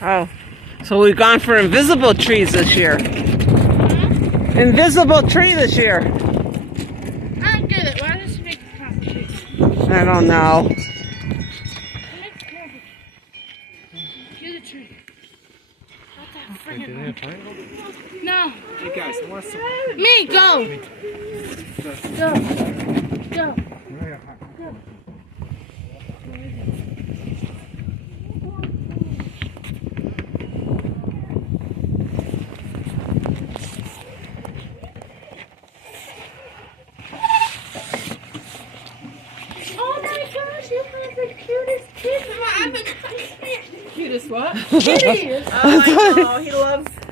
Oh, so we've gone for invisible trees this year. Invisible tree this year. I get it. Why does she make a competition? I don't know. Get a tree. What the friggin' No. Hey guys, I want some. Me, go. Go. Go. Oh my gosh, you have the cutest kid. Cutest what? Kitty. Oh, I know. He loves